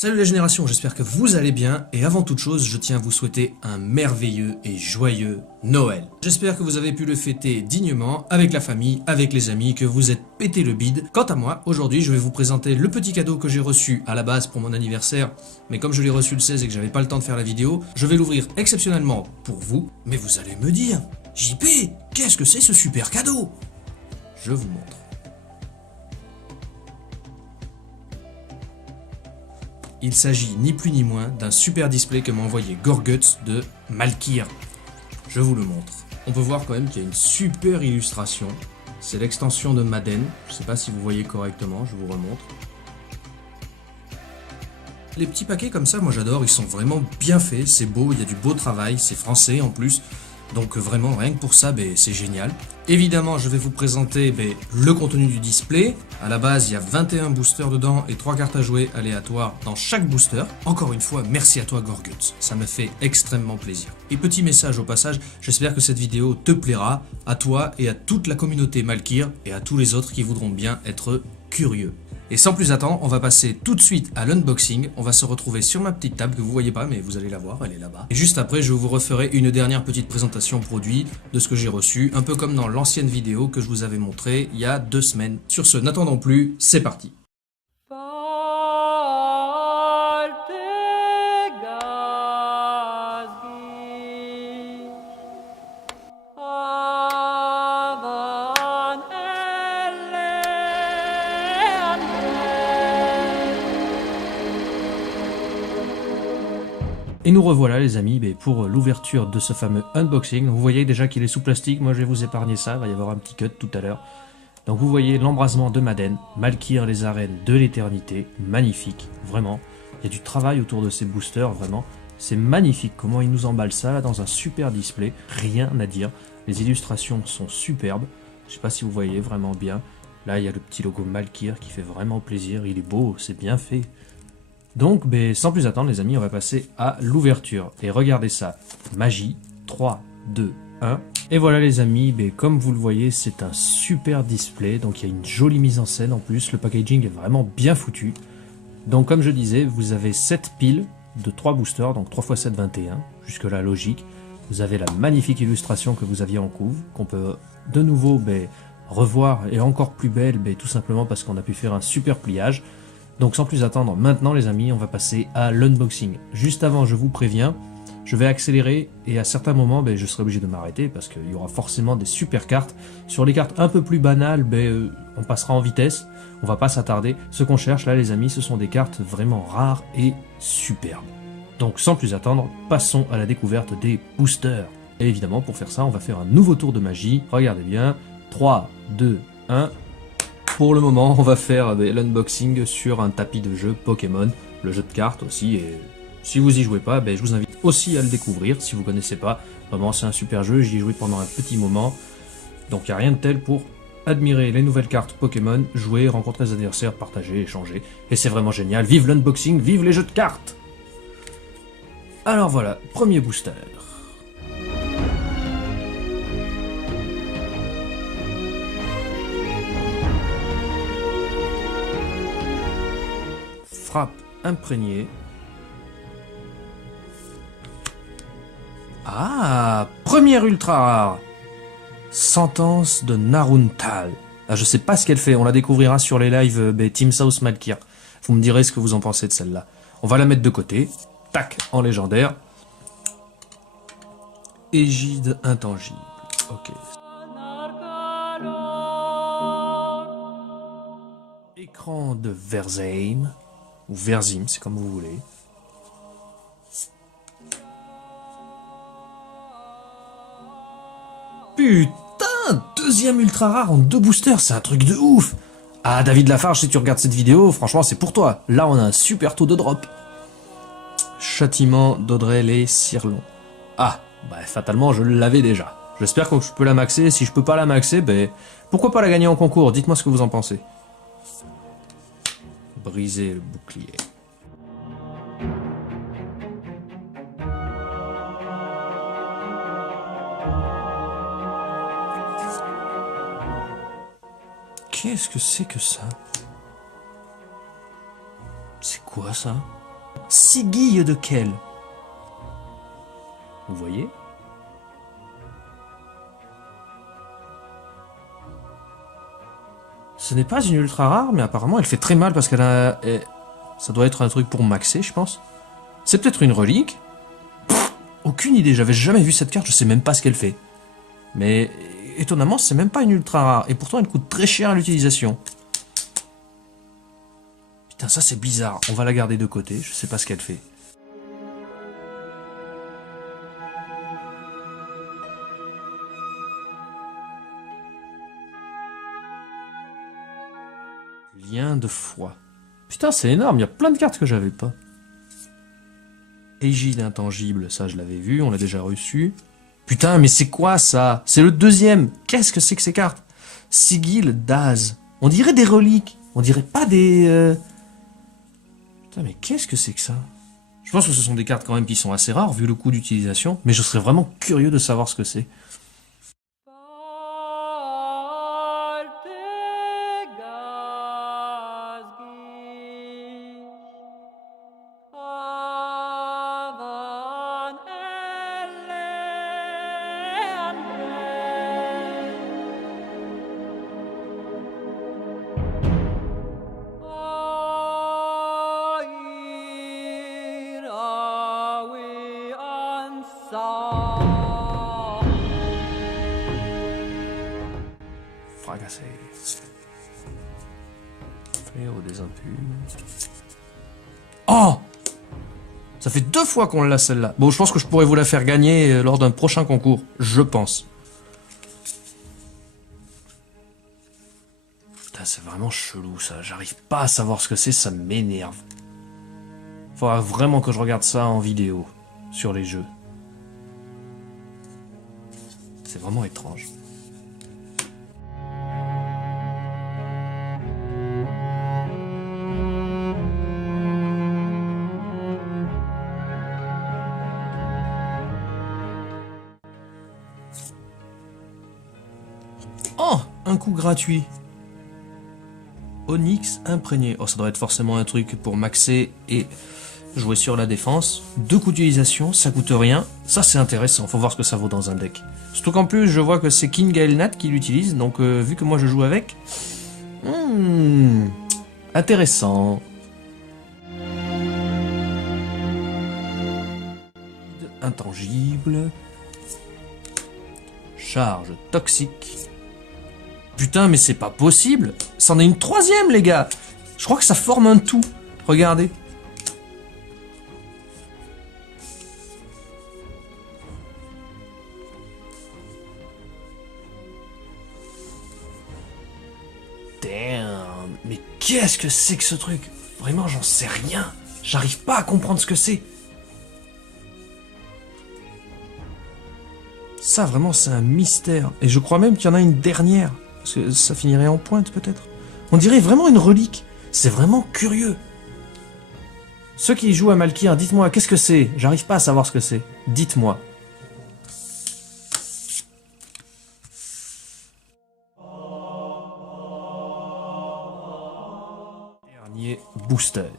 Salut la génération, j'espère que vous allez bien et avant toute chose, je tiens à vous souhaiter un merveilleux et joyeux Noël. J'espère que vous avez pu le fêter dignement avec la famille, avec les amis, que vous êtes pété le bide. Quant à moi, aujourd'hui, je vais vous présenter le petit cadeau que j'ai reçu à la base pour mon anniversaire, mais comme je l'ai reçu le 16 et que j'avais pas le temps de faire la vidéo, je vais l'ouvrir exceptionnellement pour vous, mais vous allez me dire, JP, qu'est-ce que c'est ce super cadeau? Je vous montre. Il s'agit ni plus ni moins d'un super display que m'a envoyé Gorguts de Malkir. Je vous le montre. On peut voir quand même qu'il y a une super illustration. C'est l'extension de Madden. Je ne sais pas si vous voyez correctement, je vous remontre. Les petits paquets comme ça, moi j'adore, ils sont vraiment bien faits, c'est beau, il y a du beau travail, c'est français en plus. Donc vraiment, rien que pour ça, c'est génial. Évidemment, je vais vous présenter le contenu du display. À la base, il y a 21 boosters dedans et 3 cartes à jouer aléatoires dans chaque booster. Encore une fois, merci à toi Gorguts, ça me fait extrêmement plaisir. Et petit message au passage, j'espère que cette vidéo te plaira, à toi et à toute la communauté Malkir et à tous les autres qui voudront bien être curieux. Et sans plus attendre, on va passer tout de suite à l'unboxing. On va se retrouver sur ma petite table que vous voyez pas, mais vous allez la voir, elle est là-bas. Et juste après, je vous referai une dernière petite présentation produit de ce que j'ai reçu, un peu comme dans l'ancienne vidéo que je vous avais montré il y a 2 semaines. Sur ce, n'attendons plus, c'est parti. Et nous revoilà les amis pour l'ouverture de ce fameux unboxing. Vous voyez déjà qu'il est sous plastique, moi je vais vous épargner ça, il va y avoir un petit cut tout à l'heure. Donc vous voyez l'embrasement de Madden, Malkir les arènes de l'éternité, magnifique, vraiment. Il y a du travail autour de ces boosters, vraiment. C'est magnifique comment ils nous emballent ça là dans un super display, rien à dire. Les illustrations sont superbes, je sais pas si vous voyez vraiment bien. Là il y a le petit logo Malkir qui fait vraiment plaisir, il est beau, c'est bien fait. Donc, sans plus attendre les amis, on va passer à l'ouverture. Et regardez ça, magie, 3, 2, 1. Et voilà les amis, comme vous le voyez, c'est un super display. Donc il y a une jolie mise en scène en plus, le packaging est vraiment bien foutu. Donc comme je disais, vous avez 7 piles de 3 boosters, donc 3 x 7, 21, jusque là logique. Vous avez la magnifique illustration que vous aviez en couve, qu'on peut de nouveau revoir, et encore plus belle, tout simplement parce qu'on a pu faire un super pliage. Donc sans plus attendre, maintenant les amis, on va passer à l'unboxing. Juste avant, je vous préviens, je vais accélérer et à certains moments, je serai obligé de m'arrêter parce qu'il y aura forcément des super cartes. Sur les cartes un peu plus banales, on passera en vitesse, on va pas s'attarder. Ce qu'on cherche là les amis, ce sont des cartes vraiment rares et superbes. Donc sans plus attendre, passons à la découverte des boosters. Et évidemment, pour faire ça, on va faire un nouveau tour de magie. Regardez bien, 3, 2, 1... Pour le moment, on va faire l'unboxing sur un tapis de jeu Pokémon, le jeu de cartes aussi, et si vous y jouez pas, je vous invite aussi à le découvrir, si vous connaissez pas. Vraiment, c'est un super jeu, j'y ai joué pendant un petit moment, donc il n'y a rien de tel pour admirer les nouvelles cartes Pokémon, jouer, rencontrer des adversaires, partager, échanger, et c'est vraiment génial. Vive l'unboxing, vive les jeux de cartes! Alors voilà, premier booster. Frappe imprégnée. Ah, première ultra rare. Sentence de Naruntal. Ah, je sais pas ce qu'elle fait, on la découvrira sur les lives Team South Malkir. Vous me direz ce que vous en pensez de celle-là. On va la mettre de côté. Tac, en légendaire. Égide intangible. Ok. Écran de Verzheim. Ou Verzim, c'est comme vous voulez. Putain, deuxième ultra rare en 2 boosters, c'est un truc de ouf. Ah, David Lafarge, si tu regardes cette vidéo, franchement, c'est pour toi. Là, on a un super taux de drop. Châtiment d'Audrey les Cirlon. Ah, fatalement, je l'avais déjà. J'espère que je peux la maxer. Si je peux pas la maxer, pourquoi pas la gagner en concours? Dites-moi ce que vous en pensez. Briser le bouclier. Qu'est-ce que c'est que ça? C'est quoi ça? Siguille de quel? Vous voyez? Ce n'est pas une ultra rare, mais apparemment elle fait très mal parce qu'elle a... Ça doit être un truc pour maxer, je pense. C'est peut-être une relique. Pff, aucune idée, j'avais jamais vu cette carte, je sais même pas ce qu'elle fait. Mais étonnamment, c'est même pas une ultra rare. Et pourtant, elle coûte très cher à l'utilisation. Putain, ça c'est bizarre. On va la garder de côté, je sais pas ce qu'elle fait. Lien de foi. Putain, c'est énorme, il y a plein de cartes que j'avais pas. Égide intangible, ça je l'avais vu, on l'a déjà reçu. Putain, mais c'est quoi ça? C'est le deuxième. Qu'est-ce que c'est que ces cartes? Sigil d'Az. On dirait des reliques. On dirait pas des... Putain, mais qu'est-ce que c'est que ça? Je pense que ce sont des cartes quand même qui sont assez rares, vu le coût d'utilisation. Mais je serais vraiment curieux de savoir ce que c'est. Fragassé. Fléau des impurs. Oh! Ça fait 2 fois qu'on l'a celle-là. Bon, je pense que je pourrais vous la faire gagner lors d'un prochain concours. Je pense. Putain, c'est vraiment chelou ça. J'arrive pas à savoir ce que c'est, ça m'énerve. Faudra vraiment que je regarde ça en vidéo. Sur les jeux. C'est vraiment étrange. Oh, un coup gratuit. Onyx imprégné. Oh, ça doit être forcément un truc pour maxer et jouer sur la défense. 2 coups d'utilisation, ça coûte rien. Ça, c'est intéressant. Faut voir ce que ça vaut dans un deck. Surtout qu'en plus, je vois que c'est King Gaelnat qui l'utilise. Donc, vu que moi, je joue avec... intéressant. Intangible. Charge toxique. Putain, mais c'est pas possible. C'en est une 3e, les gars. Je crois que ça forme un tout. Regardez. Damn. Mais qu'est-ce que c'est que ce truc? Vraiment, j'en sais rien. J'arrive pas à comprendre ce que c'est. Ça, vraiment, c'est un mystère. Et je crois même qu'il y en a une dernière. Parce que ça finirait en pointe, peut-être. On dirait vraiment une relique. C'est vraiment curieux. Ceux qui jouent à Malkir, dites-moi, qu'est-ce que c'est? J'arrive pas à savoir ce que c'est. Dites-moi. Dernier booster.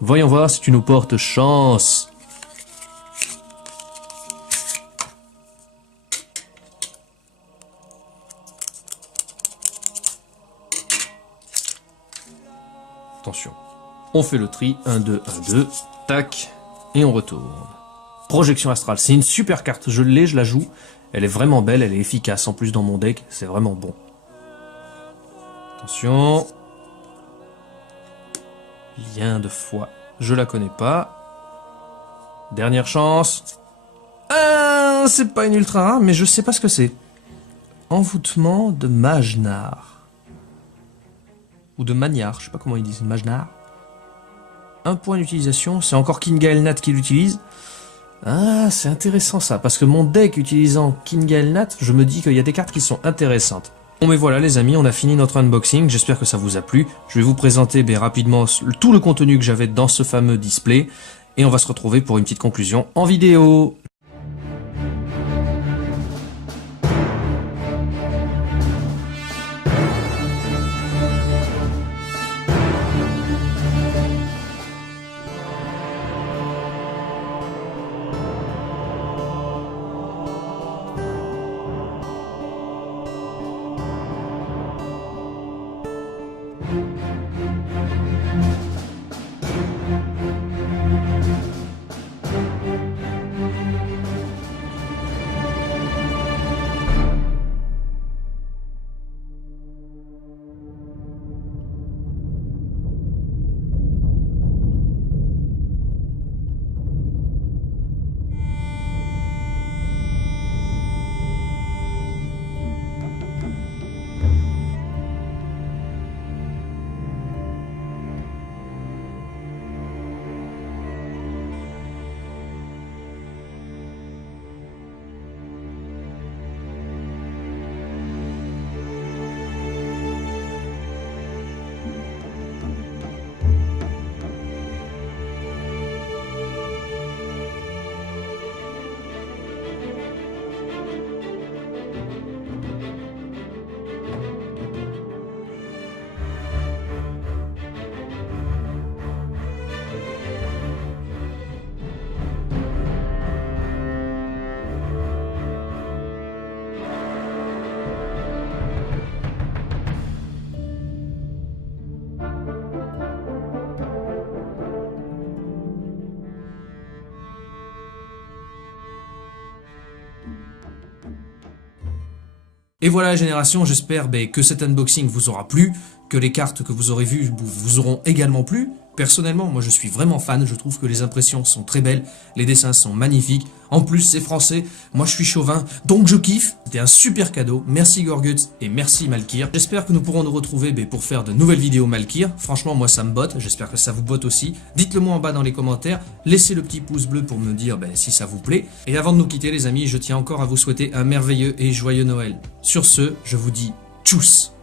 Voyons voir si tu nous portes chance. Attention. On fait le tri. 1, 2, 1, 2. Tac. Et on retourne. Projection astrale. C'est une super carte. Je l'ai, je la joue. Elle est vraiment belle, elle est efficace. En plus, dans mon deck, c'est vraiment bon. Attention. Lien de foi. Je la connais pas. Dernière chance. Ah, c'est pas une ultra rare, mais je sais pas ce que c'est. Envoûtement de Majnar. Ou de Magnard, je sais pas comment ils disent, Majnar. 1 point d'utilisation, c'est encore King Gaelnat qui l'utilise. Ah, c'est intéressant ça, parce que mon deck utilisant King Gaelnat, je me dis qu'il y a des cartes qui sont intéressantes. Bon mais voilà les amis, on a fini notre unboxing, j'espère que ça vous a plu. Je vais vous présenter rapidement tout le contenu que j'avais dans ce fameux display, et on va se retrouver pour une petite conclusion en vidéo. Et voilà la génération, j'espère que cet unboxing vous aura plu, que les cartes que vous aurez vues vous auront également plu. Personnellement, moi je suis vraiment fan, je trouve que les impressions sont très belles, les dessins sont magnifiques, en plus c'est français, moi je suis chauvin, donc je kiffe. C'était un super cadeau, merci Gorguts et merci Malkir. J'espère que nous pourrons nous retrouver pour faire de nouvelles vidéos Malkir, franchement moi ça me botte, j'espère que ça vous botte aussi. Dites-le moi en bas dans les commentaires, laissez le petit pouce bleu pour me dire si ça vous plaît. Et avant de nous quitter les amis, je tiens encore à vous souhaiter un merveilleux et joyeux Noël. Sur ce, je vous dis tchuss.